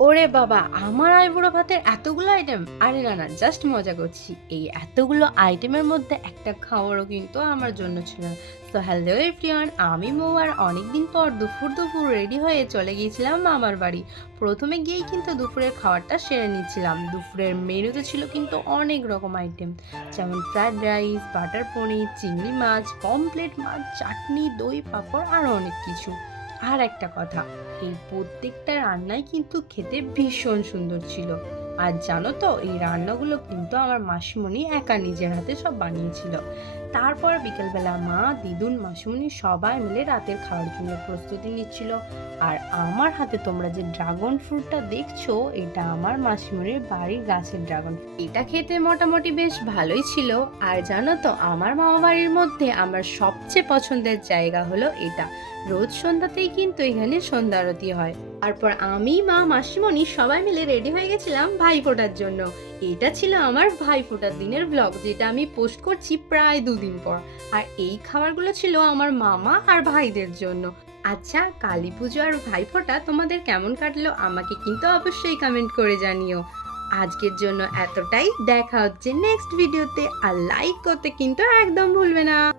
ওরে বাবা! আমার আইবুড়ো ভাতের এতগুলো আইটেম? আরে না, না, জাস্ট মজা করছি। এই এতগুলো আইটেমের মধ্যে একটা খাবারও কিন্তু আমার জন্য ছিল না। সো হ্যালো এভরিওয়ান, আমি মৌ আর অনেকদিন পর দুপুর রেডি হয়ে চলে গিয়েছিলাম মামার বাড়ি। ১ম এ গিয়েই কিন্তু দুপুরের খাবারটা সেরে নিচ্ছিলাম। দুপুরের মেনুতে ছিল কিন্তু অনেক রকম আইটেম। যেমন ফ্রাইড রাইস, বাটার পনির, চিংড়ি মাছ, পমফ্রেট মাছ, চাটনি, দই, পাঁপড় আরও অনেক কিছু। আর একটা কথা, এই প্রত্যেকটা রান্নাই কিন্তু খেতে ভীষণ সুন্দর ছিল। আর জানো তো, এই রান্নাগুলো কিন্তু আমার মাসিমণি একা নিজের হাতে সব বানিয়েছিল। তারপর বিকেলবেলা মা, দিদুন, মাসিমণি সবাই মিলে রাতের খাওয়ার জন্য প্রস্তুতি নিচ্ছিল। আর আমার হাতে তোমরা যে ড্রাগন ফ্রুটটা দেখছো, এটা আমার মাসিমণির বাড়ির গাছের ড্রাগন ফ্রুট। এটা খেতে মোটামুটি বেশ ভালোই ছিল। আর জানো তো, আমার মামা বাড়ির মধ্যে আমার সবচেয়ে পছন্দের জায়গা হলো এটা। রোজ সন্ধ্যাতেই কিন্তু এখানে সন্ধ্যা আরতি হয়। তারপর আমি, মা, মাসিমণি সবাই মিলে রেডি হয়ে গেছিলাম ভাইফোঁটার জন্য। এটা ছিল আমার ভাইফোঁটার দিনের ব্লগ, যেটা আমি পোস্ট করছি প্রায় ২ দিন পর। আর এই খাবারগুলো ছিল আমার মামা আর ভাইদের জন্য। আচ্ছা, কালী পুজো আর ভাইফোঁটা তোমাদের কেমন কাটলো আমাকে কিন্তু অবশ্যই কমেন্ট করে জানিও। আজকের জন্য এতটাই। দেখা হচ্ছে নেক্সট ভিডিওতে। আর লাইক করতে কিন্তু একদম ভুলবে না।